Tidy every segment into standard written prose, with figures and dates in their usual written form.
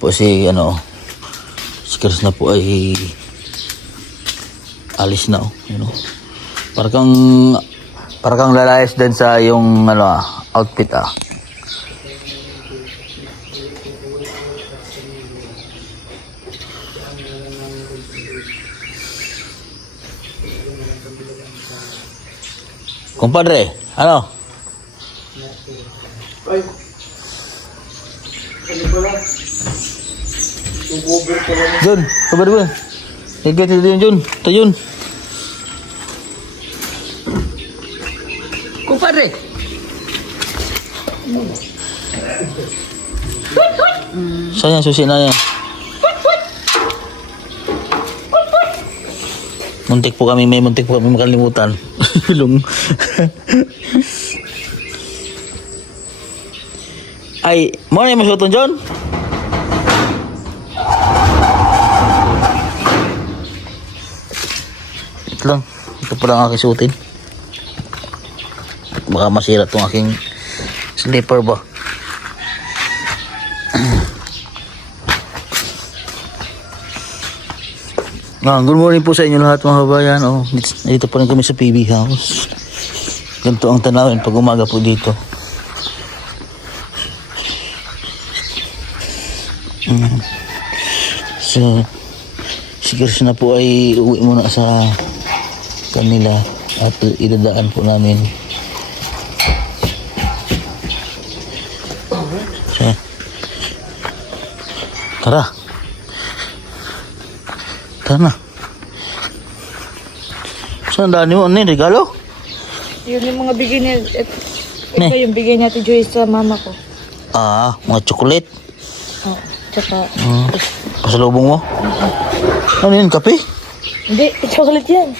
Po si si Chris na po ay alis na para kang lalayas din sa yung outfit Compadre, ano? Ay. Ano pala? Ubover ka lang. Jun, kabar ba? Higit ito yun, Jun. Ito yun. Compadre! Saan yan? Susi na yan. Muntik po kami makalimutan. Ilong. Ay, mo na yung masuton, John? Ito lang. Ito pa lang aking suotin. Baka masira itong aking slipper ba? Good morning po sa inyo lahat mga kabayan. Dito pa rin kami sa PB House. Ganito ang tanawin pag umaga po dito. So, siguro na po ay uwi muna sa kanila at idadaan po namin. So, tara. Tara na. Saan daan mo? Ano yung regalo? Yun yung mga bigay niya. Ito yung bigay natin Joyce sa mama ko. Mga chocolate. Oo. Tsaka... Pasalubong mo? Ano yun? Kape? Hindi, chocolate yan.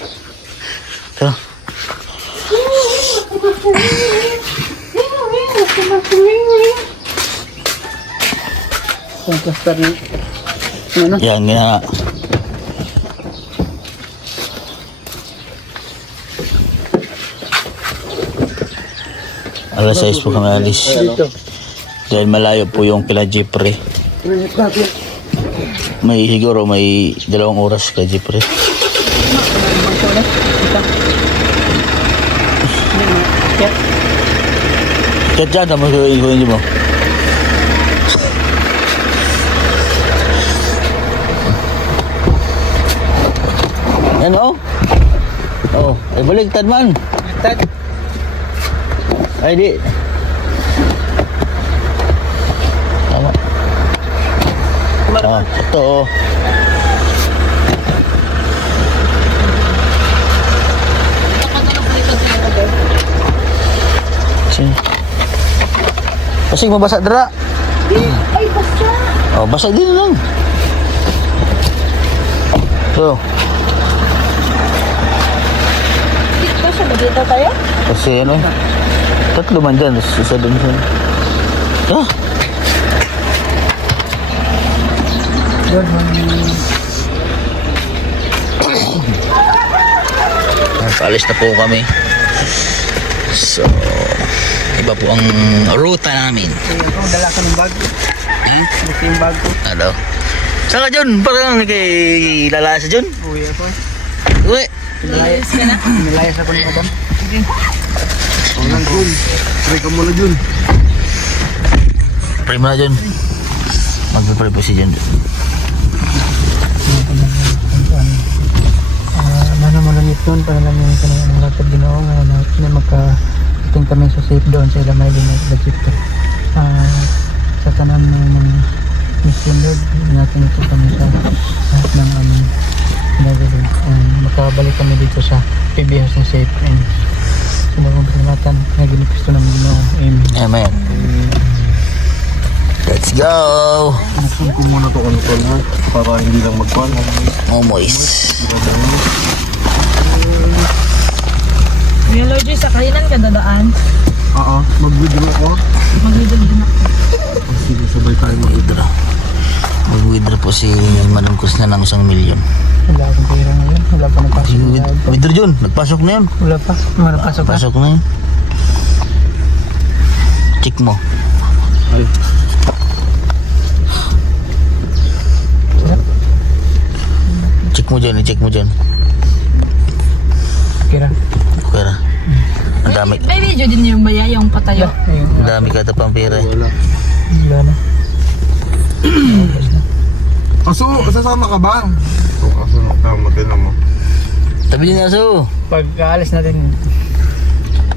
Tara. Plaster na. Ano? Yan, gina. Alas 6 po kami alis. Dahil malayo po yung kila Jeffrey. Siguro may 2 oras kay Jeffrey. Chat dyan, tama ko yung mo. Yan ay baligtad man. Baligtad? Ay di. Tama. Sakto Pasig mabasa dara. Ay, basta. Basa din lang. So. Basta ba dito tayo? Kasi 3 man dyan. Isa dun siya. Paalis na po kami. So, iba po ang ruta namin. Dala ka ng bag. Ito yung bag ko. Ano? Saan ka dyan? Parang kay lalasa dyan? Uwi ako. Uwi. Nilayas ka na? Nilayas ako ng kabang. Sige. Ang Jun. Try ka muna Jun. Pray mo na dyan. Magpapray po si dyan. Mana malamit doon para lang yung kanang latag ginoo nga na magka-ating kami sa safe doon sa ilamay din na budget ko. Sa tanan ng mga mission doon, natin ito kami sa lahat ng aming ginagawin. Makabalik kami dito sa PB House ng safe and sinabang pasalamatan na ginipisto ng ginoo. Amen. Amen. Let's go! Nagsun ko muna ito ha, para hindi lang magpan. Moist. Yung Lord, sa kainan ka dadaan? Oo, mag-withdraw ako. Mag-withdraw din ako. Sige, sabay tayo Mag-withdraw. Mag-withdraw po si Manungkos na ng 1 milyon. Wala akong pera ngayon, wala pa napasok. Withdraw dyan, nagpasok na yun. Wala pa, napasok pa. Pasok na yun. Check mo. Ay. dyan, i-check mo dyan. Kira. Okay na. Ang dami. May video din yung baya, yung patayo. Ayun. Ang dami ka ito pang pera eh. Wala na. Aso, sasama ka ba? Aso, namatay na mo. Tabi din aso. Pag aalis natin,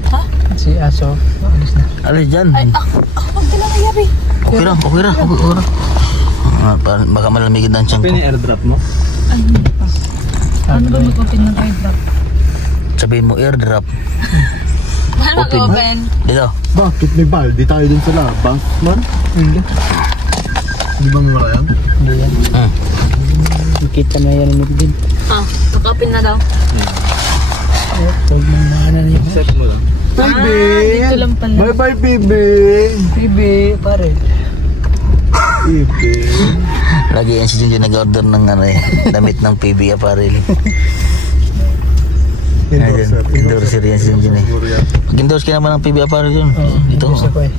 Ha? si Aso, aalis na. Alis dyan. Ay, magdala na yabi. Okay lang. Baka malamigin na ang tiyan ko. airdrop mo? Ano ba mag-open ng airdrop? Sabihin mo airdrop. Paano mag-open? Dito. Bakit may baldi tayo dun sa labas, man? Hindi. Di ba mura yan? Hindi yan. Nakita na yan din. Mag-open na daw. Huwag mong maana na yun. Set mo lang. Dito lang pala. Bye-bye, baby! Bibi, pare. Baby. Lagi yan si Junjun nag-order ng damit ng PB apparel. Endorser yan si Junjun eh. Mag-endorse ka naman ng PB apparel yun. Dito. Gusto ko eh.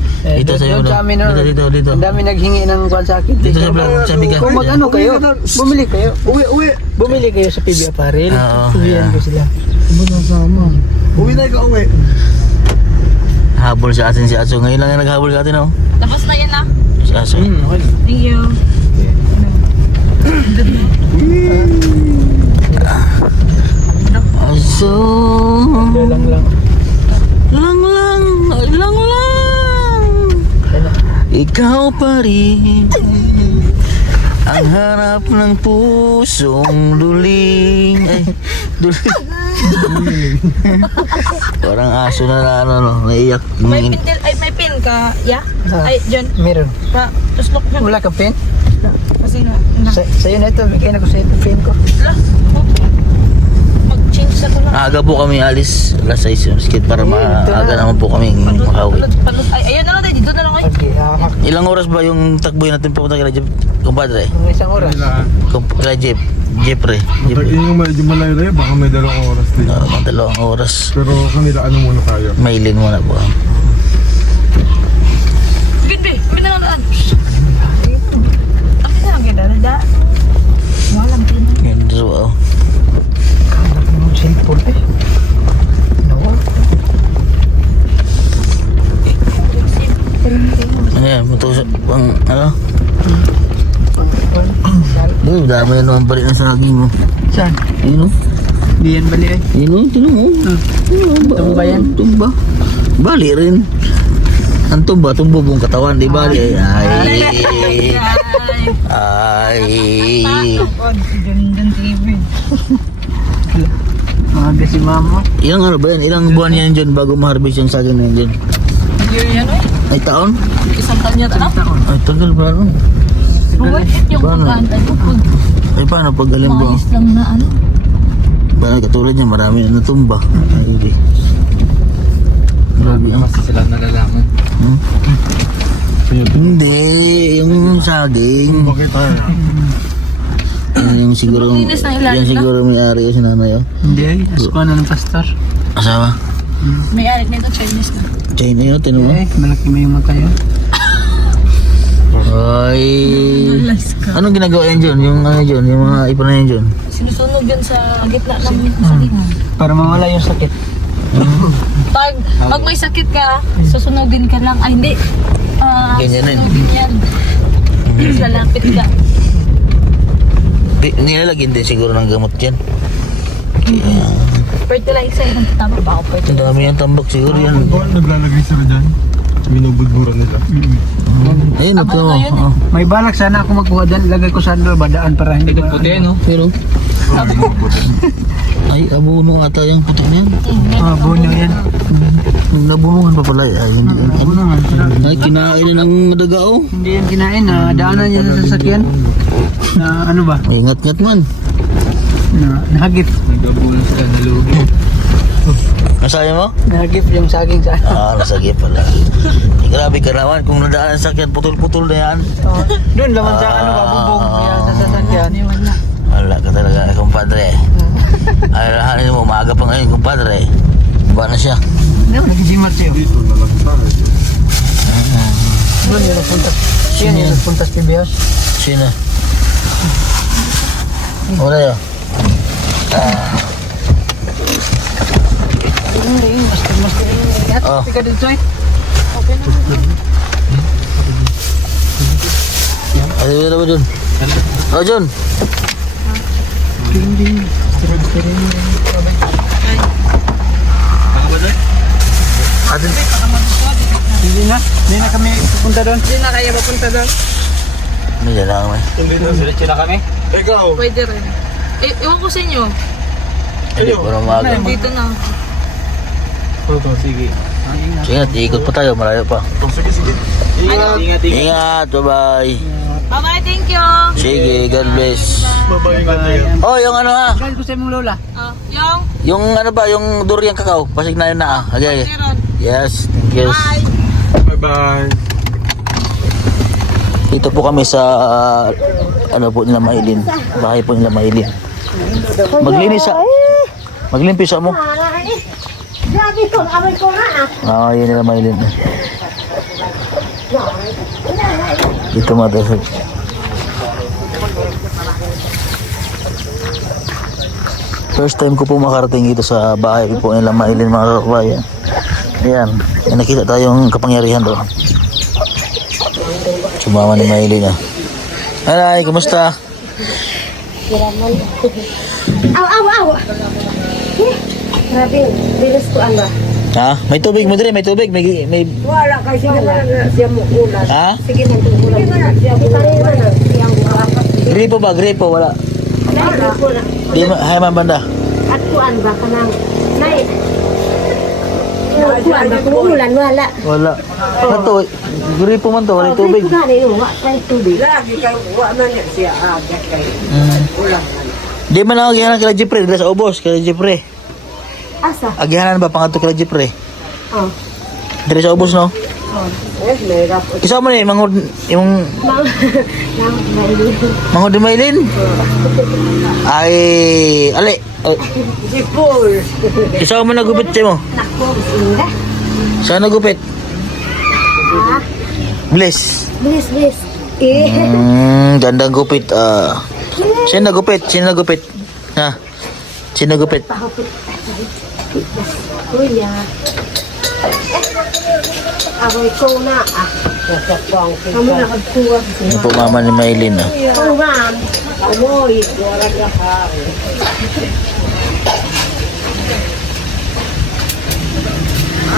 Dito sa'yo. Doon sa amin, no? Dito. Ang dami naghingi ng kwan sa akin. Dito sa vlog, sabi ka. Kung mag-ano kayo, bumili kayo. Uwi! Bumili kayo sa PB Apparel. Oo, Uwihan yeah. ko sila. Ano na sama? Uwi na ikaw, uwi. Habol sa atin si Atso. Ngayon lang yung naghabol sa atin oh. Tapos na yan ah. Si Atso. Okay. Thank you. Atso. Lang. Lang. Ikaw pa rin ang hanap ng pusong luling. Ay, duling. Parang aso na naiyak. May pin, may pin ka, ya? Ay, dyan. Meron. Pa, tuslok mo. Wala ka pen? Kasi na. Sa'yo na ito, bigay na ko sa'yo ito pen ko. Mag-change sa ko lang. Aga po kami alis alas 6 yung skid para maaga naman po kami makauwi. Ay, ayun na lang tayo. Dito na lang kayo. Okay, Ilang oras ba yung takboy natin pupunta kay Jeep? Kumpadre? mga isang oras. Kay Jeep? Jeffrey? Pag yung medyo malayo-layo, baka may 2 oras din. Mga 2 oras. Pero kanila, ano muna tayo? Mailin muna po. Bin, na lang daan. Akin na lang kita na daan. Walang pin. Yun, so, Ang cellphone eh. No. ayan, matusok pang, dami naman pa rin ang saging mo. Saan? Yun o. Di yan bali eh. Yun o, tinan mo. Tumba yan? Tumba. Bali rin. Ang tumba buong katawan, di bali. Ay. Gandang TV. Maaga si mama. Ilang ano ba yan? Ilang buwan yan dyan bago ma-harvest yung saging na yan dyan? Yan eh. Ay, taon? Isang kanya na. Ay, tagal ba ano? Worth it yung Paano? pagkaantay mo. Pag Ay, paano pag galing ba? maayos lang na ano. Parang katulad niya, marami na natumba. Ay, di. Grabe ang sila nalalaman. Hindi, yung saging. Bakit tayo? Yung siguro, Maglinis ng ilalim yan na? siguro may ari o si nanay o. Hindi ay, asma na ng pastor. Asawa? May arik nito Chinese na. China yun, tinan mo. Eh, malaki mo yung mata yun. Ay. Nice ka. Anong ginagawa yan dyan? Yung ano dyan? Yung mga ipon na yan dyan? Sinusunog yan sa gitna ng sakit. Para mawala yung sakit. Pag may sakit ka, susunugin ka lang. Ay, hindi. Ganyan rin. Sunugin yan. Lalapit ka. Nilalagyan din siguro ng gamot dyan. Kaya, Fertilizer. Tama ba ako ang fertilizer? dami yung tambak siguro yan. Naglalagay sila dyan. Binubudburan nila. Ayun, ito. Abono yun Oh. May balak sana ako magkuha dyan. Lagay ko sa badaan para hindi ko puti, no? Pero, ay, abono ata yung putok na yan. Bono yan. Nabunungan pa pala. Ay, hindi. Ay, kinain na ng daga oh. Hindi yan kinain na daanan niya sa sasakyan. Na ano ba? Ay, ngat-ngat man. Na nahagip. Nagabulong sila na lugi. Masaya mo? Nahagip yung saging sa Nasagi pala. Ay, grabe ka naman. Kung nadaan sa sakyan, putol-putol na yan. doon laman sa ano ba bubong kaya sa sasakyan. May wala. Wala ka talaga, kumpadre. Ay, lahanin mo, maaga pa ngayon, kumpadre. Ba na siya? Nagjimat siya. Dito na lang tayo. Doon yung nagpunta. Yan yung nagpunta sa PBS. Sino? Wala yun. Oh. Tika dito eh. Ano yun naman dun? Oh, John. Atin. Hindi na kami pupunta doon. Hindi na kaya mapunta doon. Ano yan lang may? Diretso na kami. Ikaw. Pwede rin. Iwan ko sa inyo. Hindi ko na maaga. Dito na. Oo, sige. Sige, iikot pa tayo. Malayo pa. Oh, sige, sige. Ingat. Ingat, bye-bye. Bye-bye, thank you. Sige, God bless. Babae ka na yan. Oh, yung ano ha? Galit ko sa imong lola. Yung Yung ano ba, yung durian kakao. Pasig na yun na ah. Okay, okay. meron. Yes, thank you. Bye. Bye-bye. Dito po kami sa ano po nila Maylin. Bahay po nila Maylin. Maglinis sa maglimpis mo. Grabe ko, amoy ko nga ah. Yun nila Maylin. Dito matasag. First time ko po makarating dito sa bahay po nila Maylin, mga kabayan. Ayan, may nakita tayong kapangyarihan doon. Sumama ni Maylin ah. Alay, kumusta? Aw. Grabe, bilis ko ano. Ha? May tubig mo dire, may tubig, may Wala kasi siya mo ulan. ha? Sige na ito ulan. Siya na siyang marapat. Gripo ba? Gripo wala. Wala ko na. Di hay man banda. At kuan ba ka nang nay. Kuan ba kung ulan wala. Wala. Ato, gripo man to, wala tubig. Ko gani wa kay tubig. Di man ako gihanan kila Jepre, dila sa ubos kila Jepre. Asa? Agihanan ba pangadto kila Jepre? Oh. Dili sa ubos no? Isa mo ni mangod yung Nang may mangod di Maylin. Ay, ale. Jipol. Isa mo nagupit mo. Nako, inda. Saan nagupit? Ha? Bliss. Bilis. Gandang gupit. Sino nagupit? Ha? Sino nagupit? Pahapit. Kuya. Amoy ko na ah. Kamu na magkuha. Yung po mama ni Maylin ah. Kuhan. Amoy.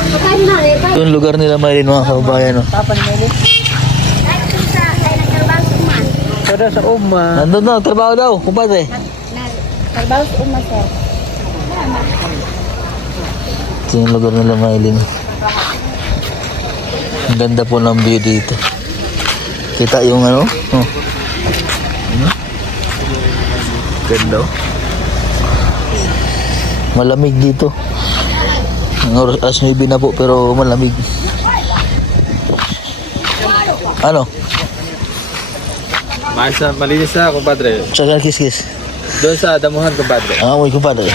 Pagkain na eh. Yung lugar nila Maylin mga kababayan no. Papa ni Melo. Sada sa uma. Nandun na, trabaho daw, kumpadre. Trabaho sa uma sir. Ito yung lugar nila Maylin. Ang ganda po ng view dito. Kita yung ano? Oh. Ganda oh. Malamig dito. Ang oras alas 9 na po pero malamig. Ano? Malinis na, kumpadre. Sa kiss-kiss. Doon sa damuhan, kumpadre. Amoy kumpadre.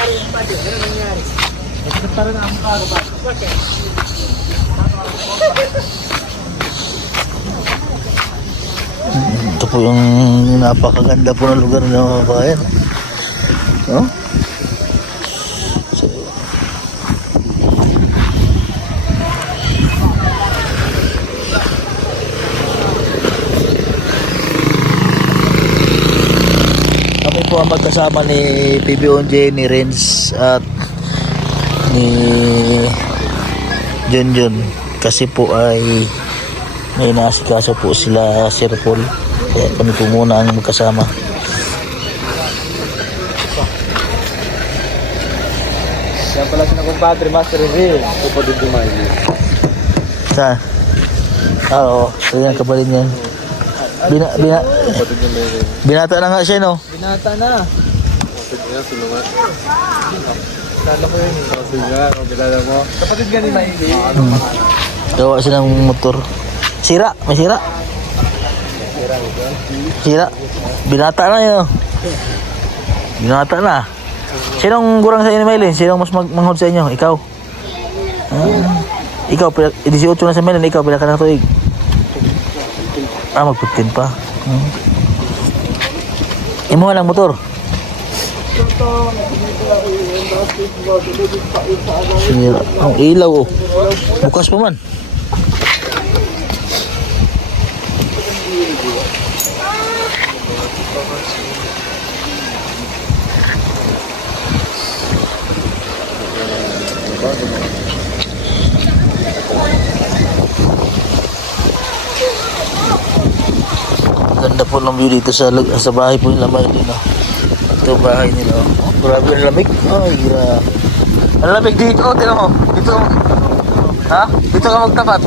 Ito po yung napakaganda po ng lugar ng mga bayan. No? So, kami po ang magkasama ni PBONJ, ni Renz at ni Junjun kasi po ay may naasikaso po sila Sir Paul, kaya kami po muna ang magkasama. Yan pala sila, kumpadre, Master Reveal. Kapatid ni Miley. Saan? Oo, so yan kapatid niyan. Kapatid ni Miley. Binata na nga siya no. Binata na. Kapatid niya, sulungan. Kala ko yun. Kapatid niya, kung kilala mo. Kapatid ka ni Miley. Gawa silang motor. Sira, may sira. Sira. Binata na yun. Binata na. Sinong gurang sa inyo, Maylin? Sinong mas manghod sa inyo? Ikaw? Ikaw, 18 na sa Maylin. Ikaw, pila ka na tuig? Mag-15 pa. Imo lang motor. Sinira. Ang ilaw oh. Bukas pa man. Ganda po ng view dito sa bahay po nila Maylin. Ito bahay nila. Oh, grabe ang lamig. Ay, ang lamig dito. Tignan mo. Dito. Ha? Dito ka magtapat.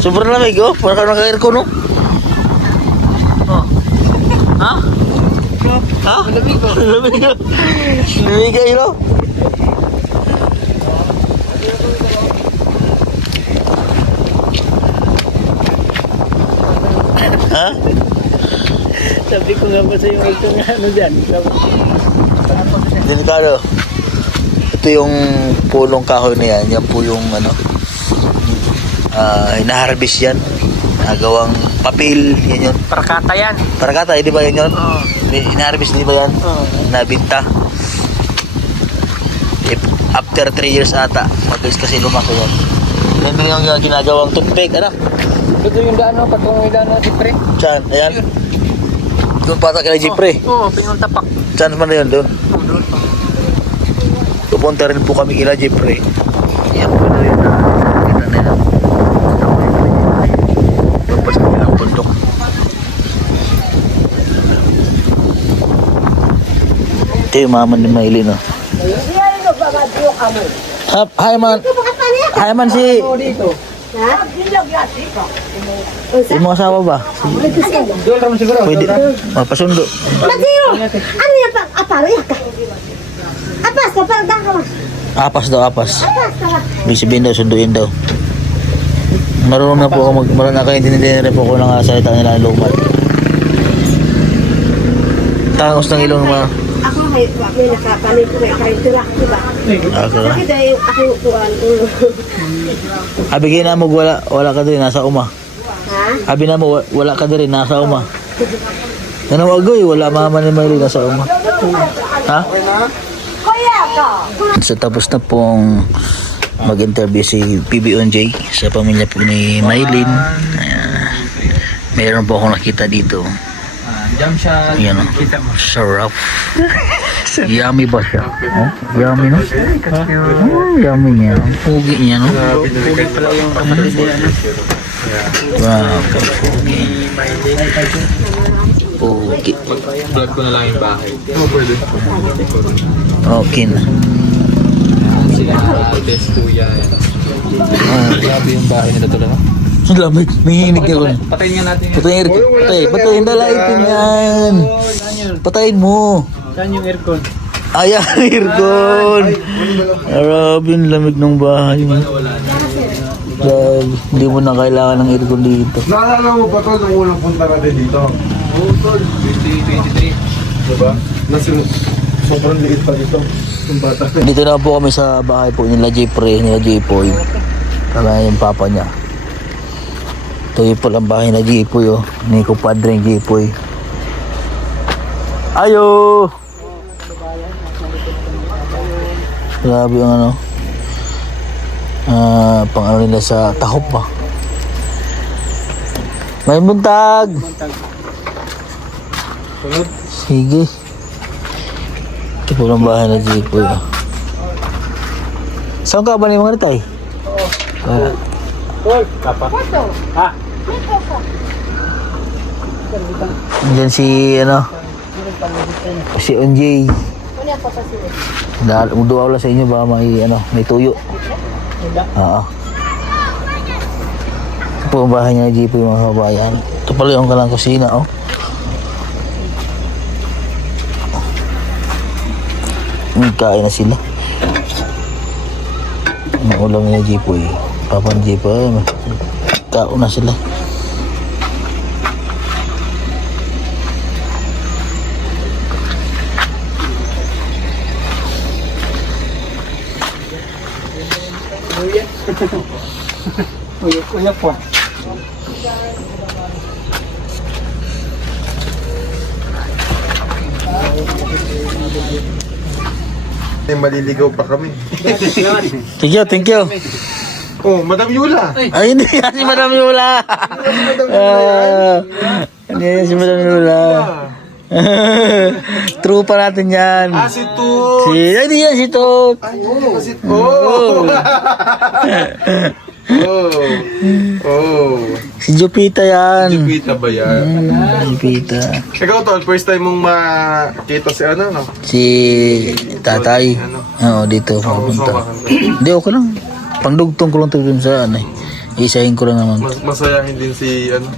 Sobrang lamig oh. Para ka naka-aircon oh. Oh. Ha? Ha? Lamig oh. Lamig oh. Lamig kayo no? Ha? Sabi ko nga ba sa'yo, ito nga ano dyan. Delikado. Ito yung pulong kahoy na yan. Yan po yung ano, hinaharvest yan. Nagawang papel. Yan yun. Parakata yan. Parakata, di ba yan yun? Oo. Hinaharvest, di ba yan? Oo. Nabinta. After 3 years ata. Mabilis kasi lumaki yan. Yan din yung ginagawang toothpick. Ano? Ito yung daan, patungong yung daan natin, pre. Saan? Ayan. Doon pata kay Jipre. Oo, pinuntapak. Saan man na yun doon? Oo, doon pa. Pupunta rin po kami kila Jipre. Yan po na yun. Kita nila. Doon pa sa kanilang bundok. Ito yung mama ni Maylin, no? Hi, man. Hi, man si... Yung mga asawa ba? Doon naman siguro. Pwede. Pasundo. Matiro! Ano yan pang aparo yan ka? Apas ka, parang dang ka ma. Apas daw, apas. Apas ka ma. Ibig sabihin daw, sunduin daw. Marunong na po ako marunong nakaintindi rin po ko ng salita nila ng lumat. Tangos ng ilong mga... Ako may nakapalit ko may karintura, diba? Ako na. Bakit ay ako kuhan? Abigay na mo wala ka din nasa uma. Ha? Abi na mo wala ka din nasa uma. Nanawagoy wala mama ni Maylin nasa uma. Ha? Kuya ka! So tapos na pong mag-interview si PBONJ sa pamilya po ni Maylin. Mayroon po akong nakita dito. Jump shot. Yan o. Sarap. Yummy ba siya? Oh, yummy no? Oh, yummy niya. Pugi niya no? Pugi pala yung kapatid niya. Wow, pugi. Pugi. Vlog ko na lang yung bahay. Oo, pwede. Okay na. Sila best kuya. Grabe yung bahay nila talaga. Ang lamig. Nanginig ako. Patayin nga natin. Patayin aircon. Patayin na lighting yan. Patayin mo. Saan yung aircon? Ayan, aircon. Grabe, ang lamig ng bahay mo. Grabe, hindi mo na kailangan ng aircon dito. Naalala mo pa to nung unang punta natin dito? Oo, tol. 2023. Diba? Sobrang liit pa dito. Yung bata. Dito na po kami sa bahay po nila Jipre, nila Jipoy. Kaya yung papa niya. Ito yung po lang bahay na Jipoy oh. Ni kupadre ng Jipoy. Ayo! Grabe yung ano. Pang ano nila sa tahop ba? May buntag! Sige. Ito po lang bahay na Jipoy oh. Saan ka ba ni mga ritay? Diyan si ano si Onjay. Dahil uduaw lang sa inyo ba may ano may tuyo. Oo. Ito po ang bahay niya Jipoy mga kabayan. Ito pala yung kalang kusina oh. Kain na sila. Ang ulam niya Jipoy. Papa ni Jipoy. Kaon na sila. Kuya po. Maliligaw pa kami. Thank you, thank you. Oh, Madam Yula. Ay, hindi yan si Madam Yula. Hindi yan si Madam Yula. True pa natin yan. Si Tut. Ay, hindi yan si Tot. Si Tut. Si Jupita yan. Jupita ba yan? Jupita. Ikaw, Tol, first time mong makita si ano, no? Si Tatay. Oo, dito. Pupunta. Hindi, okay lang. Pangdugtong ko lang ito dun sa ano eh. Isahin ko lang naman. Masayahin din si ano.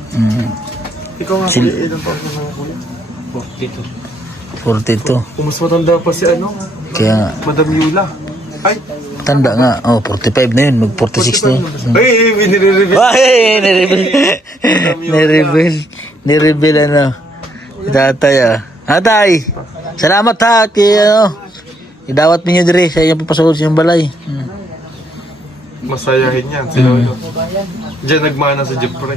Ikaw nga, kuya, ilang taon ka na, kuya? 42. Kung mas matanda pa si ano, Kaya nga. Madam Yula. Ay, Tanda nga. Oh, 45 na yun. Mag 46 na yun. ay, nire-reveal. Ay, nireveal ano. Tatay ah. Tatay, salamat ha. Kaya ano. Idawat ninyo dire sa inyong papasahod sa inyong balay. Masayahin yan, si Lolo. Diyan nagmana sa Jepre.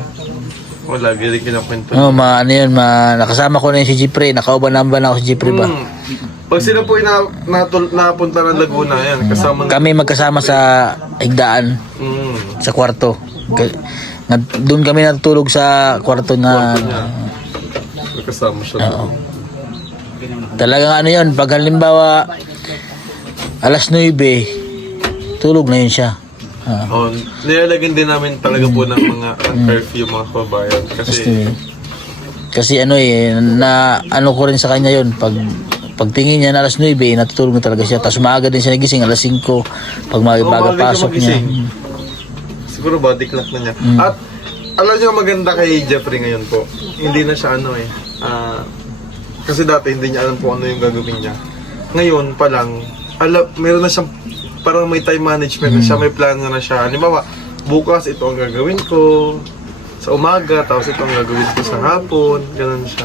Wala, galing kinakwento. Oh, ano yun, nakasama ko na yun si Jipre. Nakauban-amban ako si Jipre ba? Pag sila po napunta ng Laguna, yan, kasama Kami magkasama sa higdaan, sa kwarto. Doon kami natutulog sa kwarto na... kasama siya. Talagang ano yun, pag halimbawa alas 9, tulog na yun siya. Nilalagyan din namin talaga po ng mga curfew mga kababayan. Kasi ano eh, na ano ko rin sa kanya yun, pagtingin niya na alas 9, natutulog na talaga siya. Tapos maaga din siya nagising, alas 5, pag maaga pasok niya. Siguro body clock na niya. At alam niyo maganda kay Jeffrey ngayon po, hindi na siya ano eh, kasi dati hindi niya alam po ano yung gagawin niya. Ngayon pa lang, meron na siyang parang may time management na siya, may plano na siya. Halimbawa, bukas ito ang gagawin ko sa umaga, tapos ito ang gagawin ko sa hapon, ganun siya.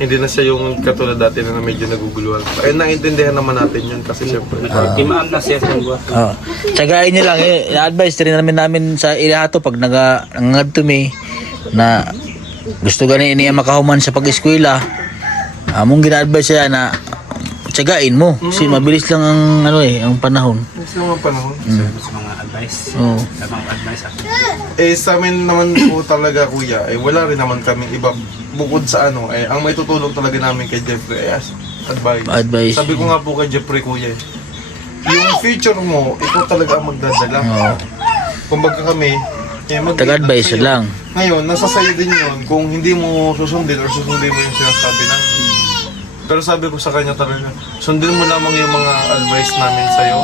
Hindi na siya yung katulad dati na medyo naguguluhan pa. Eh, naintindihan naman natin yun kasi syempre. Timaan na siya sa buwan. Tsagain niyo lang, advice rin namin sa ilahato pag nag-tumi na gusto ganin niya makahuman sa pag-eskwela. Among gina-advise siya na tsagain mo kasi mabilis lang ang ano eh, ang panahon. Mabilis lang ang panahon. Sa mga advice. Oo. Sa mga advice ako. Eh, sa amin naman po talaga, kuya, eh, wala rin naman kaming iba bukod sa ano, eh, ang may tutulong talaga namin kay Jeffrey, eh, advice. Sabi ko nga po kay Jeffrey, kuya, yung future mo, ikaw talaga ang magdadala. Kumbaga kami, Tag-advise lang. Ngayon, nasa sayo din yun kung hindi mo susundin or susundin mo yung sinasabi namin. Pero sabi ko sa kanya talaga, sundin mo lamang yung mga advice namin sa'yo.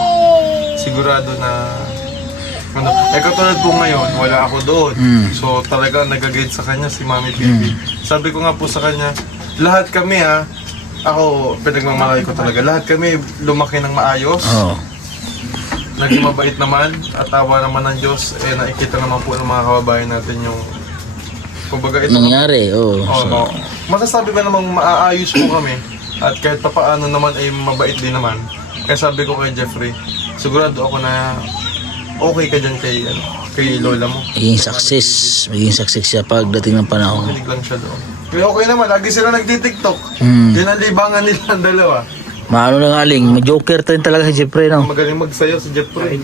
Sigurado na ano, katulad po ngayon, wala ako doon. So talaga nag-guide sa kanya si Mami Baby. Sabi ko nga po sa kanya, lahat kami ako pinagmamalaki ko talaga, lahat kami lumaki ng maayos. Naging mabait naman at awa naman ng Diyos, eh nakikita naman po ng mga kababayan natin yung kumbaga ito nangyari. Masasabi ko namang maaayos po kami at kahit pa paano naman ay mabait din naman. Kaya sabi ko kay Jeffrey, sigurado ako na okay ka dyan kay lola mo. Maging success siya pagdating ng panahon. Makinig lang siya doon. Kaya okay naman, lagi sila nagtitiktok. Yan ang libangan nila ang dalawa. Maano lang aling, mag-joker rin talaga si Jeffrey, no? Magaling magsayaw si Jeffrey.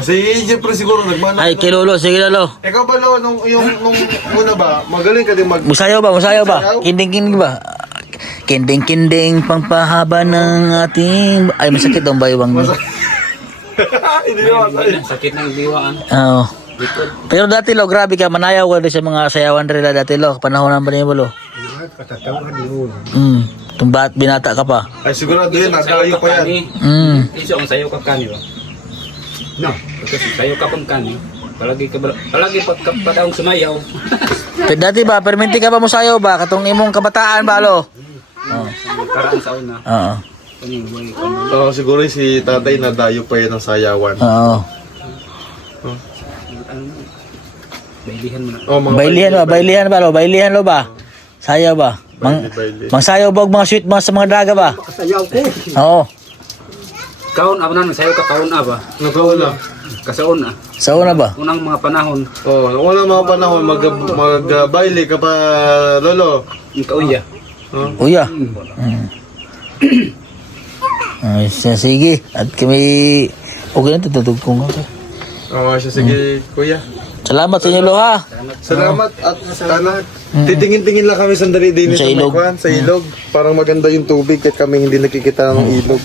Si Jeffrey siguro nagmana. Ay, kay Lolo, sige Lolo. Ikaw ba, Lolo, nung una ba, magaling ka din Musayaw ba? Kinding-kinding ba? Kinding-kinding, pangpahaba ng ating... Ay, masakit ang baywang mo. Hindi naman sa'yo. Sakit ng diwaan. Oo. Pero dati lo, grabe ka, manayaw ka rin sa mga sayawan rin dati lo, panahon ng banibolo. Itong binata ka pa. Ay, sigurado yun, nadayo pa yan. Iso ang sayo ka kani ba? No, kasi sayo ka pang kani. Palagi pagkapadaong sumayaw. Pero dati ba, perminti ka ba mo sayaw ba? Katong imong kabataan ba lo? Karaan sa una. Oo. Siguro si tatay nadayo pa yan ng sayawan. Oo. Bailihan mo na. Bailihan ba lo? Bailihan lo ba? Sayaw ba? Mangsayaw ba og mga sweet mga sa mga daga ba? Kasayaw ko. Oo. Kaon aba nan sayo ka kaon aba. Nagkauna. Kasaon Sa una ba? Unang mga panahon. Unang mga panahon, mag-baile ka pa, Lolo. Yung kauya. Uya. Ay, sige. At kami, okay na, tututug ko nga. Oo, siya. Sige, kuya. Salamat sa inyo, Loha. Salamat at titingin-tingin lang kami sandali din Sa sa ilog. May Kwan, sa ilog. Parang maganda yung tubig kahit kami hindi nakikita ng ilog.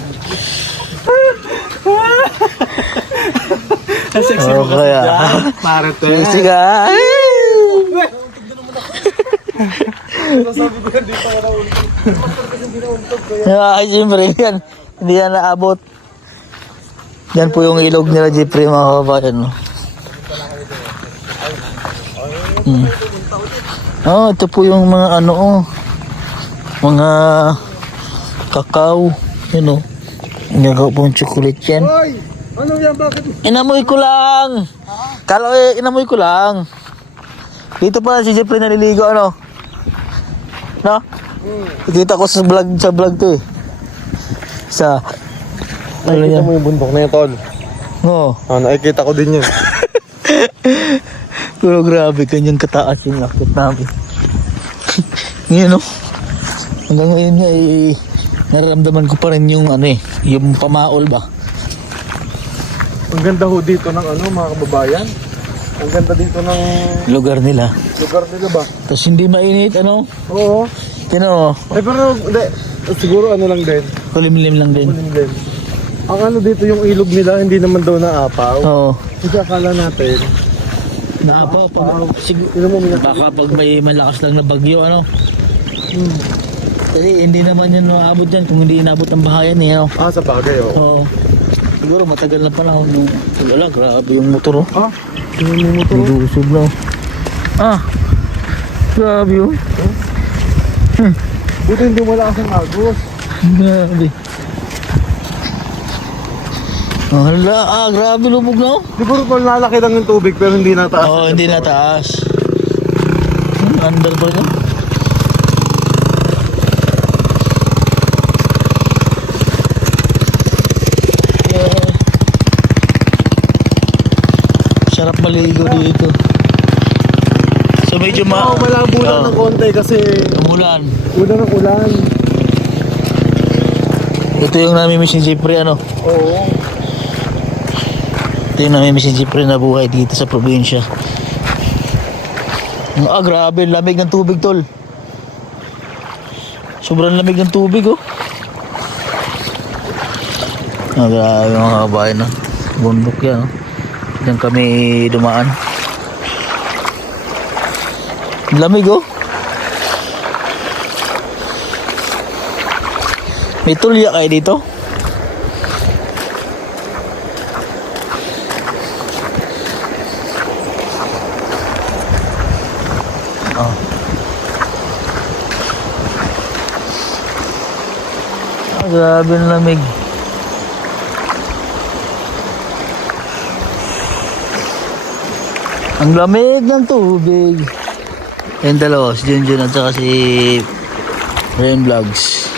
Sexy mo kasi dyan, Marete. Sige ka. Ay, siyempre yan. Hindi yan naabot. Yan po yung ilog nila, Jeffrey, mga kabayan. No? Oh, ito po yung mga ano, mga kakao. Yun, oh. Gagawa po yung chocolate yan. Ay! Ano yan? Bakit? Inamoy ko lang. Inamoy ko lang. Dito pa si Jeffrey naliligo, ano? No? Kita ko sa vlog to eh. Sa ano Nakikita yan? mo yung bundok na yun, Tol. No. Nakikita ko din yun. Pero grabe, kanyang kataas yung akit namin. Ngayon, no? Hanggang ngayon nga, nararamdaman ko pa rin yung ano eh, yung pamaol ba? Ang ganda ho dito ng ano, mga kababayan. Ang ganda dito ng Lugar nila. lugar nila ba? Tapos hindi mainit, ano? Oo. Tino, Pero, hindi. Siguro ano lang din. kulimlim lang din. Kunin din. Ang ano dito, yung ilog nila, hindi naman daw naapaw. Oo. Kasi akala natin, Naapaw pa. sino mo mga Baka pag may malakas lang na bagyo, ano? Kasi hindi naman yun maabot dyan kung hindi inabot ang bahayan eh, ano? sa bagay, oo. Oo. Siguro matagal na panahon nung wala, grabe yung motor, oh. Ah, yung motor. Nag-uusog na, oh. Ah, grabe, oh. Buti hindi mo lakas ang agos. Grabe. Oh, hala, grabe lubog na, oh. Siguro kung lalaki lang yung tubig pero hindi nataas. Oo, hindi na taas. Under pa rin. Sarap maligo dito. So medyo Malabo lang ng konti kasi umulan. una ng ulan. Ito yung namimiss ni Jeffrey, ano? Oo. Ito yung namimiss ni Jeffrey na buhay dito sa probinsya. Grabe, lamig ng tubig, tol. Sobrang lamig ng tubig, oh. Grabe mga kabayan, no? Bundok yan, oh. Diyan kami dumaan. Lamig, oh. May tulya kayo dito? Oh. Grabe ang lamig. Ang lamig ng tubig. Yan dalawa, si Junjun at saka si Rain Vlogs.